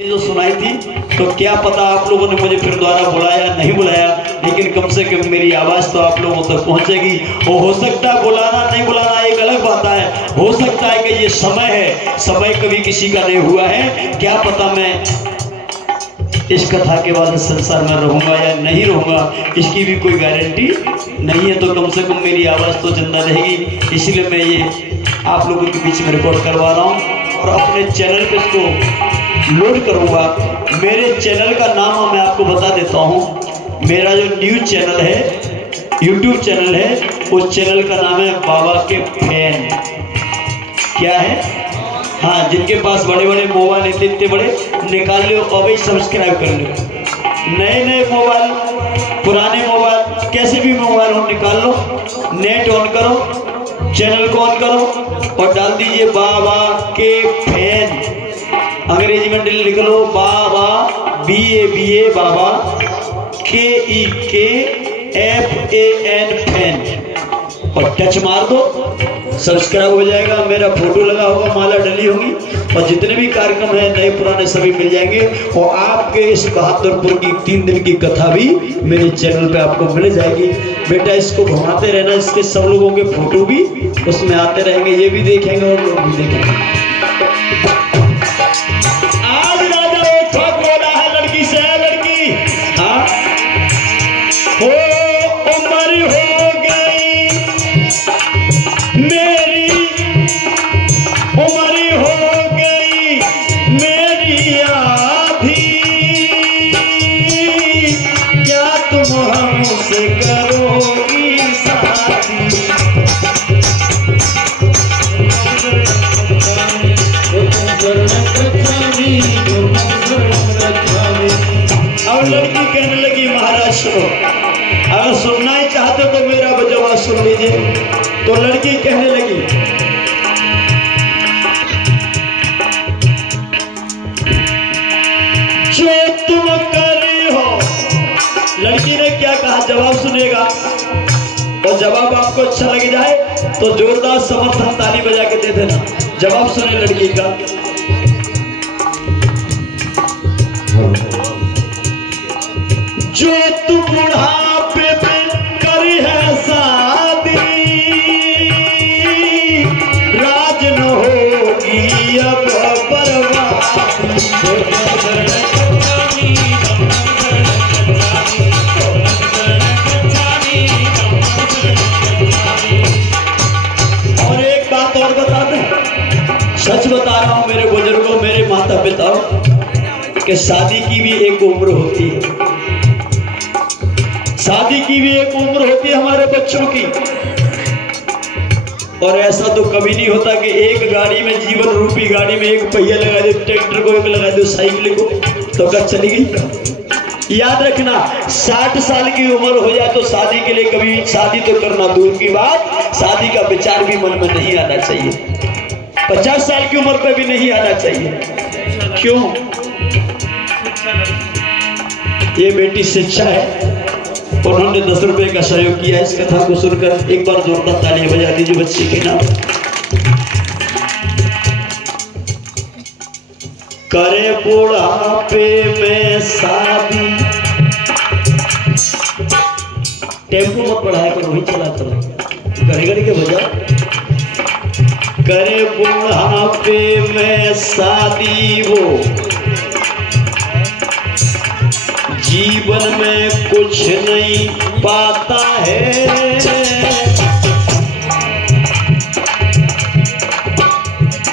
जो सुनाई थी, तो क्या पता आप लोगों ने मुझे फिर दोबारा बुलाया नहीं बुलाया, लेकिन कम से कम मेरी आवाज़ तो आप लोगों तक पहुंचेगी। और हो सकता है बुलाना नहीं बुलाना एक अलग बात है, हो सकता है कि ये समय है, समय कभी किसी का नहीं हुआ है। क्या पता मैं इस कथा के बाद संसार में रहूँगा या नहीं रहूँगा, इसकी भी कोई गारंटी नहीं है। तो कम से कम मेरी आवाज़ तो जिंदा रहेगी, इसलिए मैं ये आप लोगों के बीच में रिकॉर्ड करवा रहा हूँ और अपने चैनल पे इसको लोड करूँगा। मेरे चैनल का नाम मैं आपको बता देता हूँ। मेरा जो न्यूज़ चैनल है, यूट्यूब चैनल है, उस चैनल का नाम है बाबा के फैन। क्या है? हाँ, जिनके पास बड़े बड़े मोबाइल इतने बड़े निकाल लो और भाई सब्सक्राइब कर लो। नए नए मोबाइल, पुराने मोबाइल, कैसे भी मोबाइल हो निकाल लो, नेट ऑन करो, चैनल को ऑन करो और डाल दीजिए बाबा के फैन। अंग्रेजी में लिख लो बाबा, BABA बाबा, KEKFAN फैन, और टच मार दो, सब्सक्राइब हो जाएगा। मेरा फोटो लगा होगा, माला डली होगी और जितने भी कार्यक्रम है नए पुराने सभी मिल जाएंगे। और आपके इस बहादुरपुर की 3 दिन की कथा भी मेरे चैनल पे आपको मिल जाएगी। बेटा इसको घुमाते रहना, इसके सब लोगों के फोटो भी उसमें आते रहेंगे, ये भी देखेंगे और लोग भी देखेंगे। अब लड़की कहने लगी महाराज सुनो, अगर सुनना ही चाहते तो मेरा जवाब सुन लीजिए। तो लड़की कहने लगी, जो तुम करी हो। लड़की ने क्या कहा, जवाब सुनेगा और जवाब आपको अच्छा लग जाए तो जोरदार समर्थन ताली बजा के दे देना। जवाब सुने लड़की का, जो तू बुढ़ापे में करी है शादी, राज न होगी अब बर्बादी। और एक बात और बता दूं, सच बता रहा हूं मेरे बुजुर्गों, मेरे माता पिताओं, कि शादी की भी एक उम्र होती है, शादी की भी एक उम्र होती है हमारे बच्चों की। और ऐसा तो कभी नहीं होता कि एक गाड़ी में, जीवन रूपी गाड़ी में एक पहिया लगा दो, ट्रैक्टर को एक लगा दो, साइकिल को, तो कब चली गई। याद रखना, 60 साल की उम्र हो जाए तो शादी के लिए, कभी शादी तो करना दूर की बात, शादी का विचार भी मन में नहीं आना चाहिए। 50 साल की उम्र पर भी नहीं आना चाहिए। क्यों? ये बेटी शिक्षा है, उन्होंने 10 रुपए का सहयोग किया। इस कथा को सुनकर एक बार जोरदार तालियां बजा दीजिए बच्चे के नाम। करे बुढ़ापे में शादी, टेम्पो मत बढ़ाया करो, वही चला करो, घड़ी घड़ी के बजा। करे बुढ़ापे में शादी वो, जीवन में कुछ नहीं पाता है,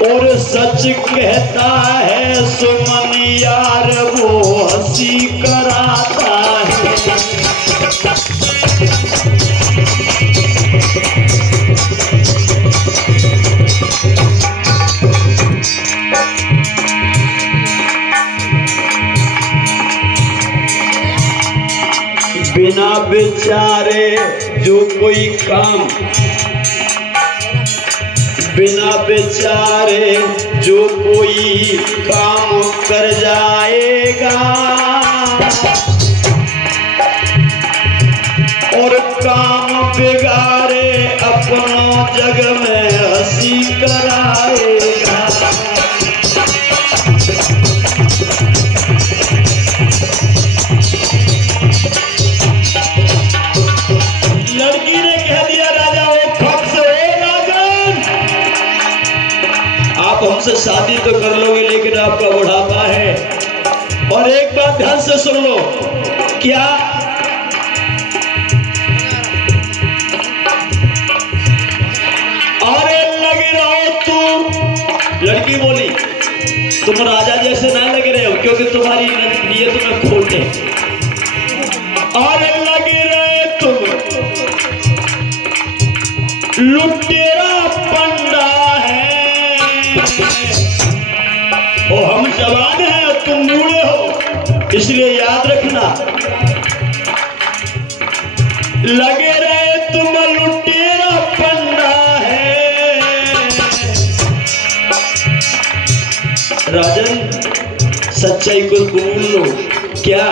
और सच कहता है सुमन यार वो हंसी कराता है। बिना विचारे जो कोई काम, बिना विचारे जो कोई काम कर जाएगा, और काम बिगाड़े अपनों जग में हंसी कराएगा। है। और एक बात ध्यान से सुन लो, क्या अरे लग रहा हो तुम, लड़की बोली तुम राजा जैसे ना लग रहे हो क्योंकि तुम्हारी नीयत में खोट है। अरे लग रहे तुम लुटेरा पंडा है, और हम जवान हैं और तुम बूढ़े हो, इसलिए याद रखना। लगे रहे तुम लुटेरा पंडा है। राजन सच्चाई को कबूल लो, क्या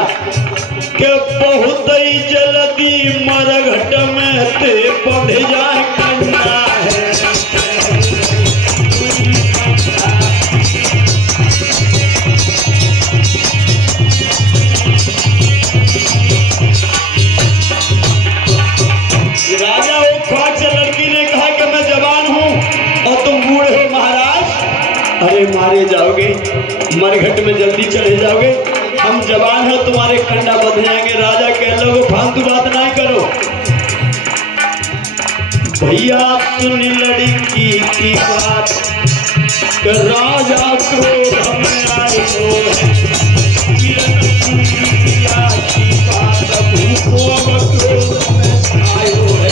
कि बहुत ही जल्दी मरघट में ते बढ़ जाए कंडा है। राजा ओखवाक से लड़की ने कहा कि मैं जवान हूं और तुम बूढ़े हो महाराज। अरे मारे जाओगे, मरघट में जल्दी चले जाओगे, हम जवान हैं तुम्हारे कंडा बंध जाएंगे। राजा कह लो फालतू बात नहीं करो। भैया सुन लड़की की बात, राजा क्रोध में आए हो है, की बात क्रोध में आए हो है।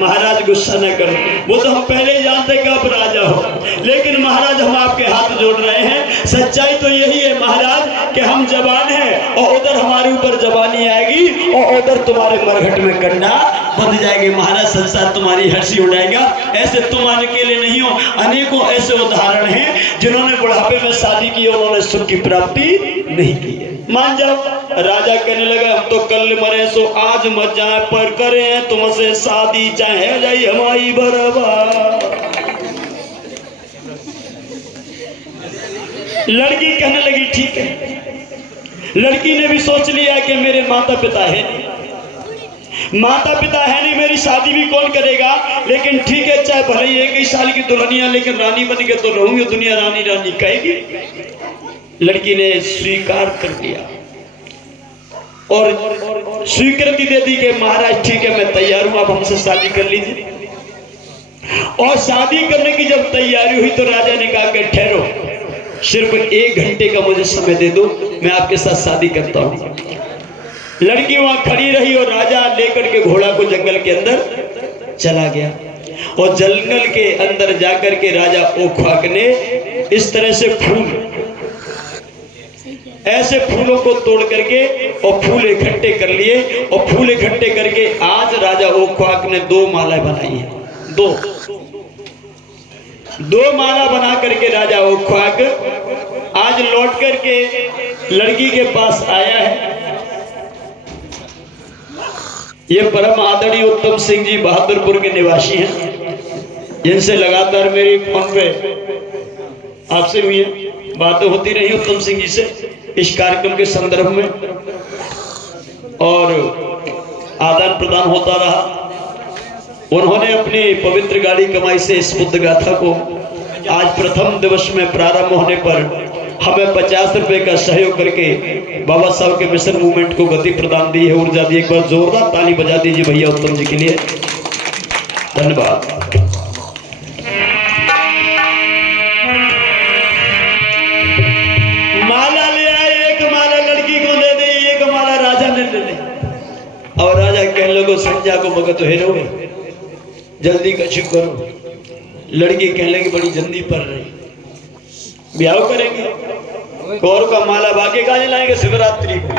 महाराज गुस्सा न करो, वो तो हम पहले ही जानते कि आप राजा हो, लेकिन महाराज हम आपके हाथ जोड़ रहे हैं। सच्चाई तो यही है महाराज कि हम जवान हैं और उधर हमारे ऊपर जवानी आएगी और उधर तुम्हारे मरघट में कंडा बंध जाएगी। महाराज संसार तुम्हारी हंसी उड़ाएगा। ऐसे तुम अकेले नहीं हो, अनेकों ऐसे उदाहरण हैं जिन्होंने बुढ़ापे में शादी की, उन्होंने सुख की प्राप्ति नहीं की है। मान जाओ। राजा कहने लगा हम तो कल मरे सो आज मत जाए, पर करें तुमसे शादी चाहे जाई हमारी बराबर। लड़की कहने लगी ठीक है। लड़की ने भी सोच लिया कि मेरे माता पिता है नहीं, माता पिता है नहीं, मेरी शादी भी कौन करेगा, लेकिन ठीक है चाहे भले ही 1 साल की दुल्हनिया, लेकिन रानी बन के तो रहूंगी, दुनिया रानी रानी कहेगी। लड़की ने स्वीकार कर दिया और स्वीकृति दे दी कि महाराज ठीक है मैं तैयार हूं, आप हमसे शादी कर लीजिए। और शादी करने की जब तैयारी हुई तो राजा ने कहा कि ठहरो, सिर्फ 1 घंटे का मुझे समय दे दो, मैं आपके साथ शादी करता हूं। लड़की वहां खड़ी रही और राजा लेकर के घोड़ा को जंगल के अंदर चला गया। और जंगल के अंदर जाकर के राजा ओखवाक ने इस तरह से ऐसे फूलों को तोड़ करके और फूल इकट्ठे कर लिए, और फूल इकट्ठे करके आज राजा ओखवाक ने 2 मालाएं बनाई हैं। 2 माला बना करके राजा ओखवाक आज लौट करके लड़की के पास आया है। ये परम आदरणीय उत्तम सिंह जी बहादुरपुर के निवासी हैं, जिनसे लगातार मेरी फोन पे आपसे हुई है, बातें होती रही उत्तम सिंह जी से इस कार्यक्रम के संदर्भ में, और आदान प्रदान होता रहा। उन्होंने अपनी पवित्र गाड़ी कमाई से इस बुद्ध गाथा को आज प्रथम दिवस में प्रारंभ होने पर हमें 50 रुपए का सहयोग करके बाबा साहब के मिशन मूवमेंट को गति प्रदान दी है, ऊर्जा दी। एक बार जोरदार ताली बजा दीजिए भैया उत्तम जी के लिए, धन्यवाद। माला ले आए, 1 माला लड़की को दे दी, 1 माला राजा ने दे दी। और राजा कहने लगे संध्या को मगर तो हेरोगे, जल्दी कछु करो। लड़की कहने लगी बड़ी जल्दी पड़ रही, ब्याह करेंगे, गौर का माला बाकी का लाएंगे, शिवरात्रि को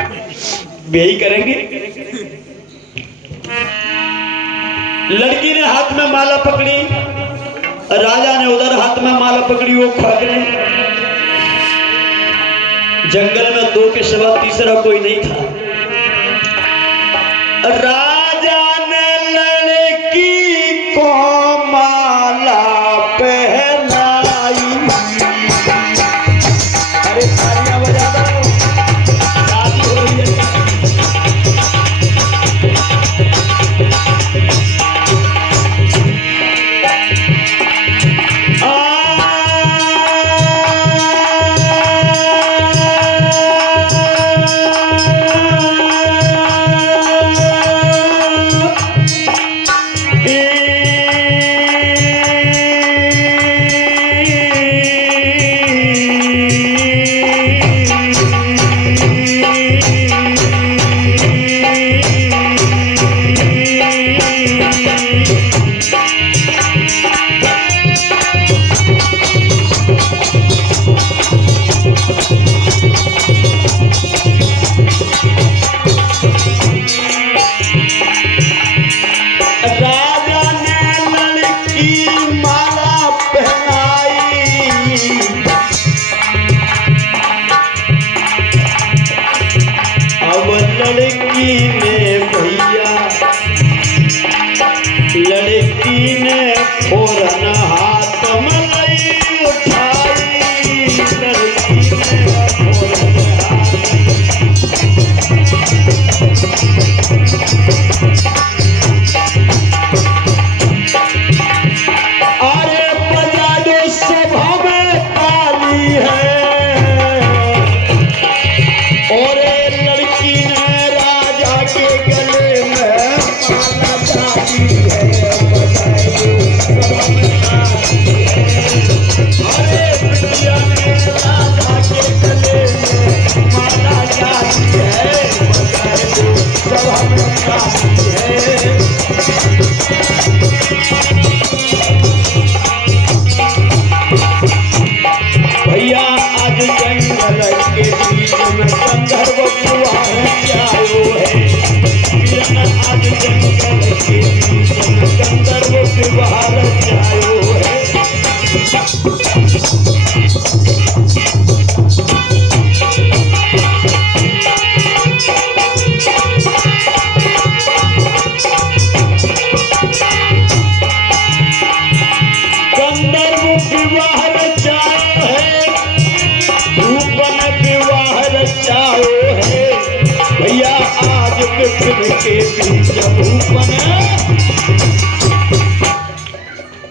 ब्याह करेंगे। लड़की ने हाथ में माला पकड़ी, राजा ने उधर हाथ में माला पकड़ी, वो खा गए। जंगल में 2 के सिवा तीसरा कोई नहीं था। राजा ने लड़की को माला पहनाई। अरे तालियां बजा दो, शादी हो रही है।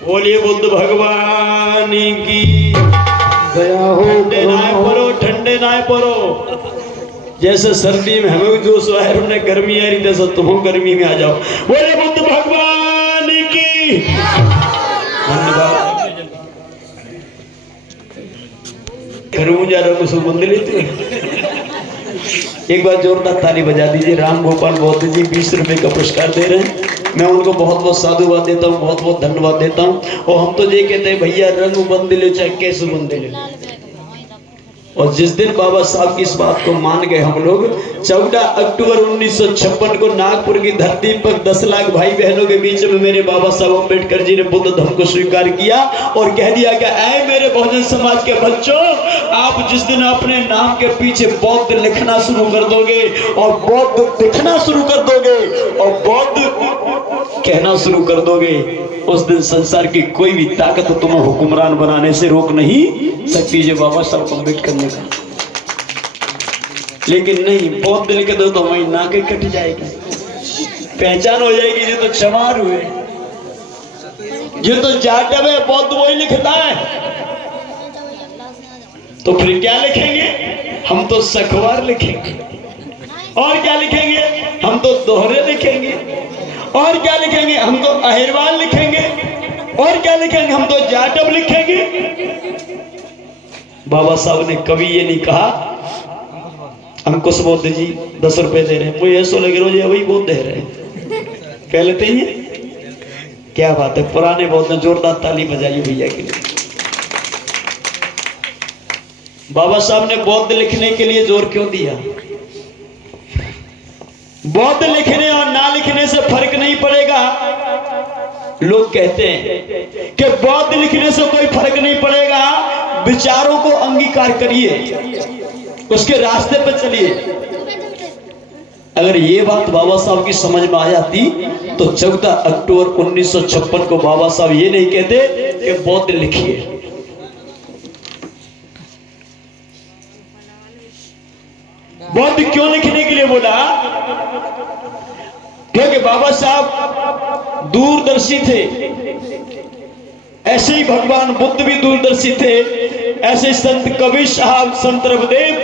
बोलिए बुद्ध भगवान की दया हो। ठंडे नाय परो जैसे सर्दी में हमें जो शहर उन्हें गर्मी आ रही जैसे तुम गर्मी में आ जाओ। बोले बुद्ध भगवान की धन्यवाद। करूँ जा रहा कुछ बंद लेते एक बार जोरदार ताली बजा दीजिए। राम गोपाल बौद्ध जी 20 रुपए का पुरस्कार दे रहे हैं। मैं उनको बहुत बहुत साधुवाद देता हूँ, बहुत बहुत धन्यवाद देता हूँ। और हम तो ये कहते हैं भैया रंग बंद ले चाहे कैसे बंद ले। और जिस दिन बाबा साहब की इस बात को मान गए हम लोग 14 अक्टूबर 1956 को नागपुर की धरती पर 10 लाख भाई बहनों के बीच में मेरे बाबा साहब अम्बेडकर जी ने बुद्ध धर्म को स्वीकार किया और कह दिया कि ऐ मेरे बहुजन समाज के बच्चों, आप जिस दिन अपने नाम के पीछे बौद्ध लिखना शुरू कर दोगे और बौद्ध दिखना शुरू कर दोगे और बौद्ध कहना शुरू कर दोगे, उस दिन संसार की कोई भी ताकत तुम्हें हुक्मरान बनाने से रोक नहीं सकती। जो बाबा साहब अम्बेडकर ने कहा। लेकिन नहीं, बौद्ध लिख दो तो वही नाके कट जाएगी, पहचान हो जाएगी। जो तो चमार हुए, जो तो जाटव है, बौद्ध वही लिखता है। तो फिर क्या लिखेंगे? हम तो सखवार लिखेंगे। और क्या लिखेंगे? हम तो दोहरे लिखेंगे। और क्या लिखेंगे? हम तो अहिरवाल लिखेंगे। और क्या लिखेंगे? हम तो जाटव लिखेंगे। बाबा साहब ने कभी ये नहीं कहा हमको बौद्ध जी 10 रुपए दे रहे हैं, मुझे ऐसा लगे रोज वही बौद्ध दे रहे हैं। कह लेते ही क्या बात है। पुराने बौद्ध ने जोरदार ताली बजाई भैया के लिए। बाबा साहब ने बौद्ध लिखने के लिए जोर क्यों दिया? बौद्ध लिखने और ना लिखने से फर्क नहीं पड़ेगा। लोग कहते हैं कि बौद्ध लिखने से कोई फर्क नहीं पड़ेगा, विचारों को अंगीकार करिए, उसके रास्ते पर चलिए। अगर ये बात बाबा साहब की समझ में आ जाती तो 14 अक्टूबर 1956 को बाबा साहब ये नहीं कहते कि बौद्ध लिखिए। बौद्ध क्यों लिखने के लिए बोला? क्योंकि बाबा साहब दूरदर्शी थे। ऐसे ही भगवान बुद्ध भी दूरदर्शी थे। ऐसे संत कबीर साहब, संत रविदेव,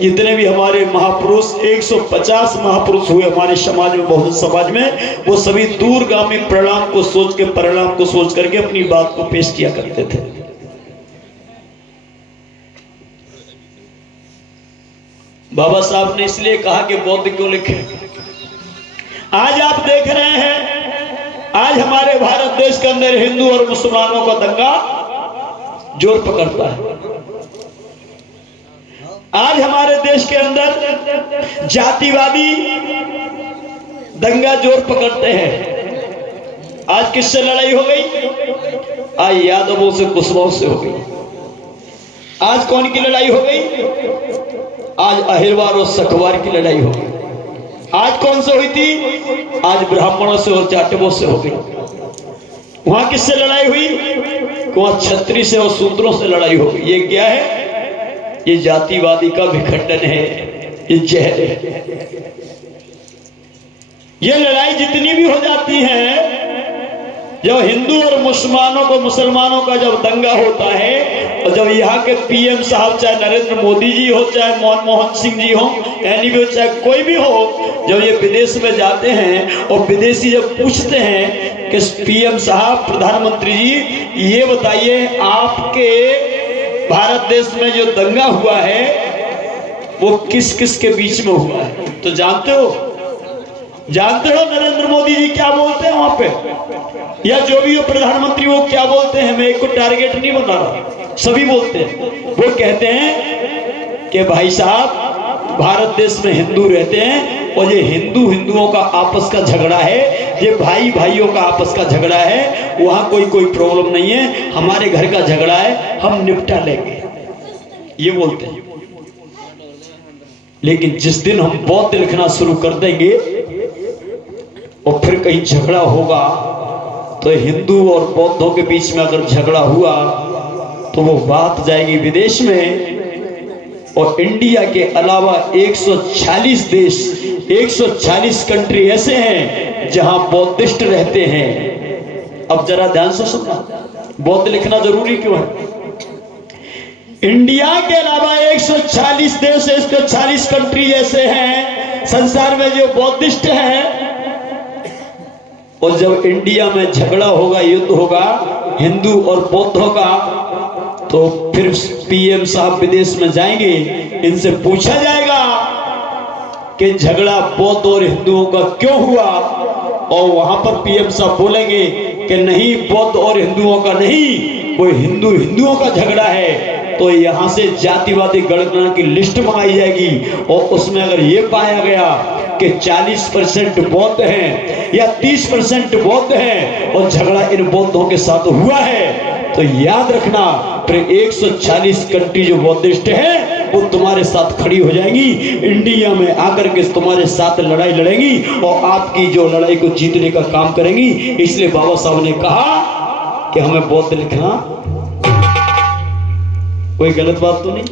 जितने भी हमारे महापुरुष 150 महापुरुष हुए हमारे समाज में, बहुत समाज में, वो सभी दूरगामी परिणाम को सोच के, परिणाम को सोच करके अपनी बात को पेश किया करते थे। बाबा साहब ने इसलिए कहा कि बौद्ध क्यों लिखे। आज आप देख रहे हैं, आज हमारे भारत देश के अंदर हिंदू और मुसलमानों का दंगा जोर पकड़ता है। आज हमारे देश के अंदर जातिवादी दंगा जोर पकड़ते हैं। आज किससे लड़ाई हो गई? आज यादवों से, कुशवाओं से हो गई। आज कौन की लड़ाई हो गई? आज अहिरवार और सखवार की लड़ाई हो गई। आज कौन से हुई थी? आज ब्राह्मणों से और जाटवों से हो गई। वहां किससे लड़ाई हुई? वहां छत्री से और शूद्रों से लड़ाई हो गई। ये क्या है? ये जातिवादी का विखंडन है, ये जहर है। ये लड़ाई जितनी भी हो जाती है, जब हिंदू और मुसलमानों का जब दंगा होता है, और जब यहाँ के पीएम साहब, चाहे नरेंद्र मोदी जी हो, चाहे मनमोहन सिंह जी हो, यानी भी चाहे कोई भी हो, जब ये विदेश में जाते हैं और विदेशी जब पूछते हैं कि पीएम साहब, प्रधानमंत्री जी, ये बताइए आपके भारत देश में जो दंगा हुआ है वो किस किस के बीच में हुआ है, तो जानते हो नरेंद्र मोदी जी क्या बोलते हैं वहां पे, या जो भी हो प्रधानमंत्री वो क्या बोलते हैं? मैं एक को टारगेट नहीं बना रहा, सभी बोलते हैं। वो कहते हैं कि भाई साहब, भारत देश में हिंदू रहते हैं, और ये हिंदू हिंदुओं का आपस का झगड़ा है, ये भाई भाइयों का आपस का झगड़ा है, वहां कोई प्रॉब्लम नहीं है, हमारे घर का झगड़ा है, हम निपटा लेंगे, ये बोलते हैं। लेकिन जिस दिन हम बौद्ध लिखना शुरू कर देंगे और फिर कहीं झगड़ा होगा, तो हिंदू और बौद्धों के बीच में अगर झगड़ा हुआ तो वो बात जाएगी विदेश में। और इंडिया के अलावा 140 देश, 140 कंट्री ऐसे हैं जहां बौद्धिस्ट रहते हैं। अब जरा ध्यान से सुनना, बौद्ध लिखना जरूरी क्यों है? इंडिया के अलावा 140 देश, 140 कंट्री ऐसे हैं संसार में जो बौद्धिस्ट हैं। और जब इंडिया में झगड़ा होगा, युद्ध होगा हिंदू और बौद्धों का, तो फिर पीएम साहब विदेश में जाएंगे, इनसे पूछा जाएगा कि झगड़ा बौद्ध और हिंदुओं का क्यों हुआ, और वहां पर पीएम साहब बोलेंगे कि नहीं, बौद्ध और हिंदुओं का नहीं, कोई हिंदू हिंदुओं का झगड़ा है। तो यहां से जातिवादी गणना की लिस्ट मंगाई जाएगी और उसमें अगर ये पाया गया कि 40% बौद्ध हैं या 30% बौद्ध हैं और झगड़ा इन बौद्धों के साथ हुआ है, तो याद रखना फिर 140 कंट्री जो बौद्धिस्ट हैं वो तुम्हारे साथ खड़ी हो जाएंगी, इंडिया में आकर के तुम्हारे साथ लड़ाई लड़ेंगी और आपकी जो लड़ाई को जीतने का काम करेंगी। इसलिए बाबा साहब ने कहा कि हमें बौद्ध लिखना, कोई गलत बात तो नहीं।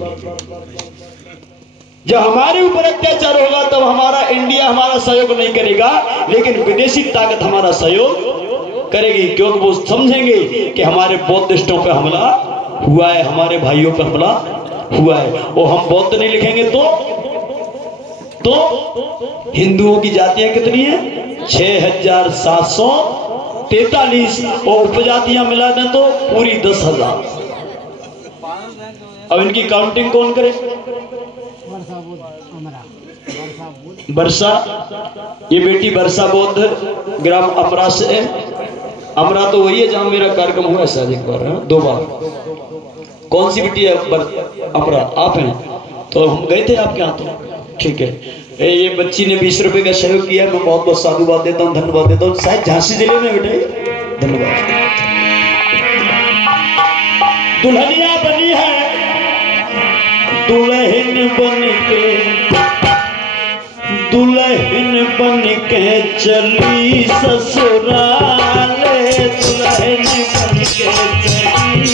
जब हमारे ऊपर अत्याचार होगा तब हमारा इंडिया हमारा सहयोग नहीं करेगा, लेकिन विदेशी ताकत हमारा सहयोग करेगी, क्योंकि वो समझेंगे कि हमारे बौद्धिस्टों पे हमला हुआ है, हमारे भाइयों पे हमला हुआ है। और हम बौद्ध नहीं लिखेंगे तो हिंदुओं की जातियां कितनी है? 6743, और उपजातियां मिला दें तो पूरी 10,000। अब इनकी काउंटिंग कौन करे? बरसा, ये बेटी बरसा बौद्ध ग्राम अमरा से है। अमरा तो वही है जहां मेरा कार्यक्रम हुआ है शायद एक बार, 2 बार। कौन सी बेटी है? अमरा आप हैं? तो हम गए थे आपके यहाँ, तो ठीक है। ये बच्ची ने 20 रुपए का सहयोग किया, मैं बहुत बहुत साधुवाद देता हूँ, धन्यवाद देता हूँ। शायद झांसी जिले में बेटे, धन्यवाद। दुल्हनिया बनी है, दुल्हन बन के चली ससुराल, दुल्हन बन के चली।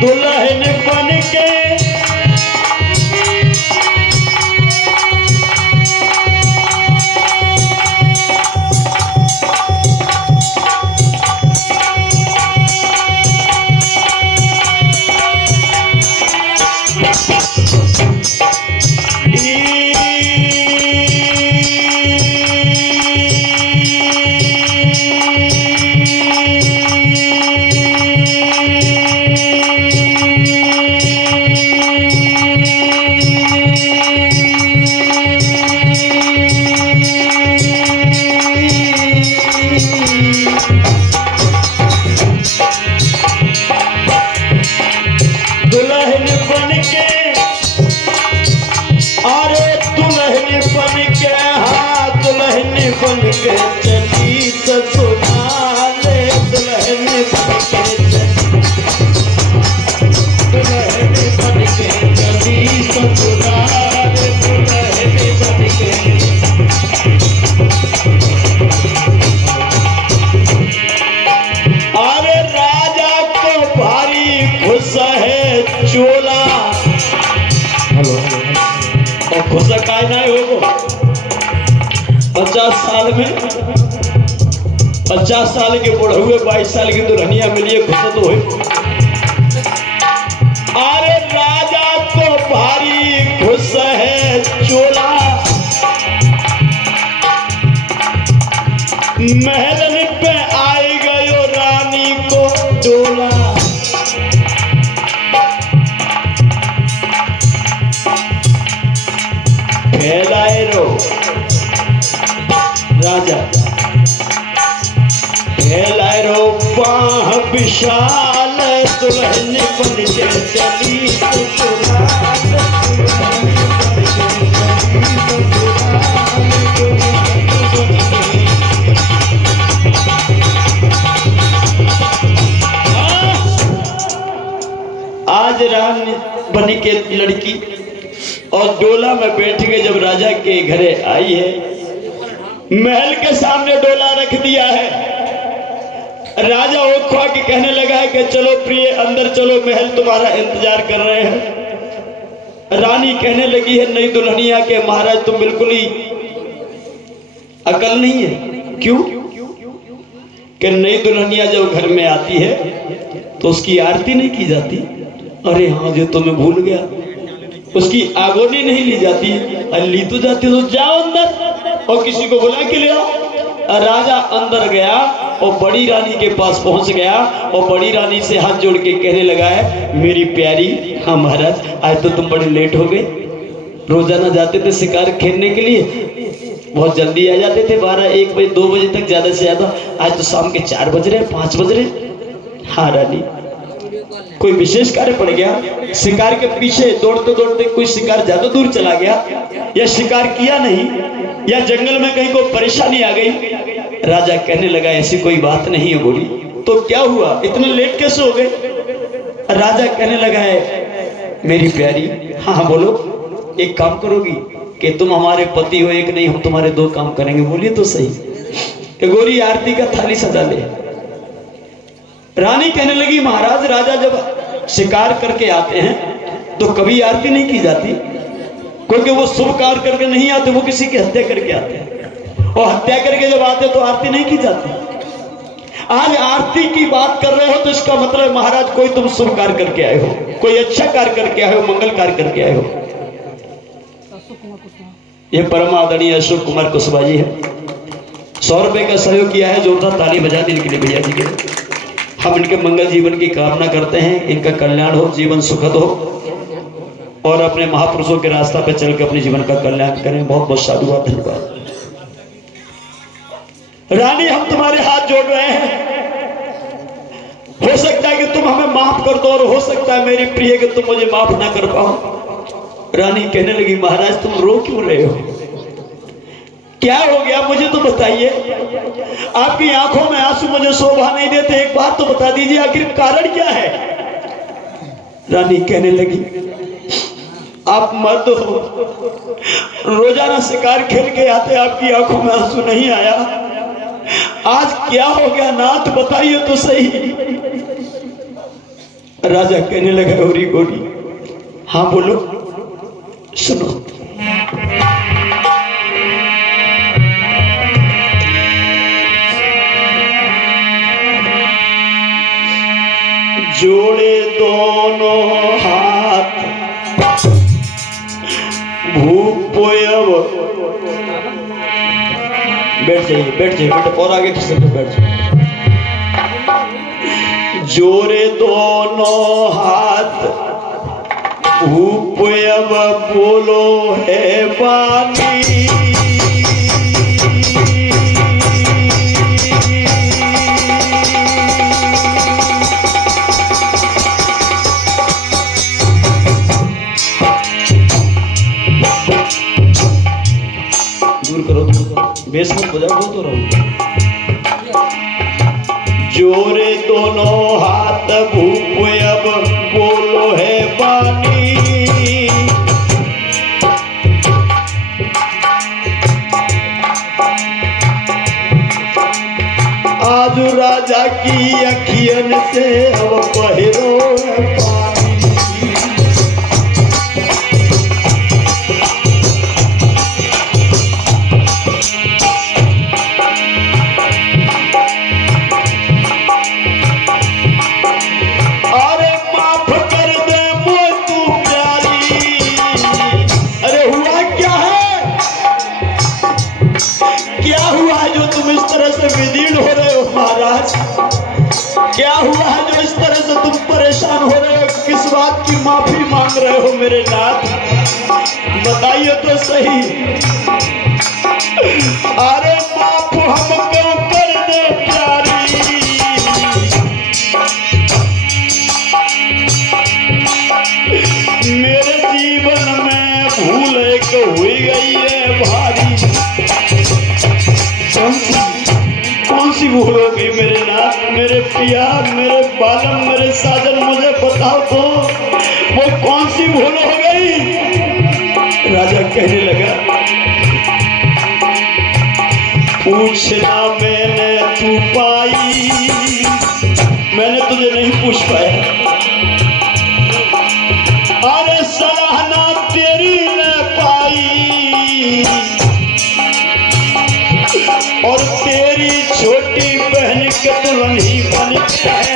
दुल्हन बन के चली ससुराल, दुल्हन बन के दुल्हन बन के चली ससुराल, दुल्हन बन के। अरे राजा को भारी खुश है चोला, और खुश का नहीं होगा 50 साल में, 50 साल के बुढ़े हुए 22 साल की दुल्हनिया मिली, खुश तो हुई। अरे राजा को भारी खुश है चोला, महल पे आई गयो रानी को डोला। फैलाए रो राजा, फैलाए विशाल दुल्हन बन के चली ससुराल। आज रानी बनी के लड़की और डोला में बैठ के जब राजा के घरे आई है, महल के सामने डोला रख दिया है। राजा वो ख्वा के कहने लगा है कि चलो प्रिय अंदर चलो, महल तुम्हारा इंतजार कर रहे हैं। रानी कहने लगी है नई दुल्हनिया के महाराज तुम बिल्कुल ही अकल नहीं है। क्यों? कि नई दुल्हनिया जब घर में आती है तो उसकी आरती नहीं की जाती। अरे हाँ जो तो मैं भूल गया, उसकी आगोनी नहीं ली जाती। ली तो जाती तो जाओ अंदर और किसी को बुला के ले आओ। राजा अंदर गया और बड़ी रानी के पास पहुंच गया और बड़ी रानी से हाथ जोड़ के कहने लगा है मेरी प्यारी, हाँ महाराज आज तो तुम बड़े लेट हो गए। रोजाना जाते थे शिकार खेलने के लिए, बहुत जल्दी आ जाते थे, 12, 1 बजे 2 बजे तक ज्यादा से ज्यादा। आज तो शाम के 4 बज रहे 5 बज रहे। हाँ रानी कोई विशेष कार्य पड़ गया? शिकार के पीछे दौड़ते दौड़ते कोई शिकार ज्यादा दूर चला गया, या शिकार किया नहीं, या जंगल में कहीं कोई परेशानी आ गई? राजा कहने लगा ऐसी कोई बात नहीं है। बोली तो क्या हुआ, इतने लेट कैसे हो गए? राजा कहने लगा है मेरी प्यारी, हाँ बोलो, एक काम करोगी कि तुम हमारे पति हो एक नहीं, हम तुम्हारे 2 काम करेंगे। बोलिए तो सही। कि गोरी आरती का थाली सजा ले। रानी कहने लगी महाराज राजा जब शिकार करके आते हैं तो कभी आरती नहीं की जाती, क्योंकि वो शुभ कार्य करके नहीं आते, वो किसी की हत्या करके आते हैं, और हत्या करके जब आते तो आरती नहीं की जाती। आज आरती की बात कर रहे हो तो इसका मतलब महाराज कोई तुम शुभ कार्य करके आए हो, कोई अच्छा कार्य करके आए हो, मंगल कार्य करके आए हो। ये परम आदरणीय अशोक कुमार कुशवाहा जी है, 100 रुपए का सहयोग किया है। जोरदार ताली बजा देने के लिए भैया जी के। हम इनके मंगल जीवन की कामना करते हैं, इनका कल्याण हो, जीवन सुखद हो और अपने महापुरुषों के रास्ता पर चलकर अपने जीवन का कल्याण करें। बहुत बहुत साधुवाद, धन्यवाद। रानी हम तुम्हारे हाथ जोड़ रहे हैं, हो सकता है कि तुम हमें माफ कर दो और हो सकता है मेरी प्रिय कि तुम मुझे माफ ना कर पाओ। रानी कहने लगी महाराज तुम रो क्यों रहे हो, क्या हो गया मुझे तो बताइए। आपकी आंखों में आंसू मुझे शोभा नहीं देते, एक बात तो बता दीजिए आखिर कारण क्या है। रानी कहने लगी आप मर्द हो, रोजाना शिकार खेल के आते, आपकी आंखों में आंसू नहीं आया, आज क्या हो गया नाथ बताइए तो सही। राजा कहने लगा गौरी गौरी, हाँ बोलो, सुनो। जोड़े दोनों हाथ भूपोयव, बैठ जाइए बैठ जाइए बेटा, और आगे किसी पे बैठ जाइए। जोड़े दोनों हाथ भूपोयव बोलो है वाणी, बेस में बजा दो तो रहो। जोरे दोनों हाथ भूप अब बोलो है वाणी, आज राजा की अखियन से अब पहिरो पानी। विदीर्ण हो रहे हो महाराज, क्या हुआ है जो इस तरह से तुम परेशान हो रहे हो, किस बात की माफी मांग रहे हो मेरे नाथ, बताइए तो सही। अरे माफ हमको कर दे प्यारी, तो हुई गई है भारी। कौन सी भूल होगी मेरे नाथ, मेरे पिया, मेरे बालम, मेरे साजन, मुझे बताओ तो वो कौन सी भूल हो गई। राजा कहने लगा, पूछना मैंने तू पाई, मैंने तुझे नहीं पूछ पाया। अरे सराहना तेरी न पाई, और तेरी छोटी बहन के दुल्हन ही बन के है।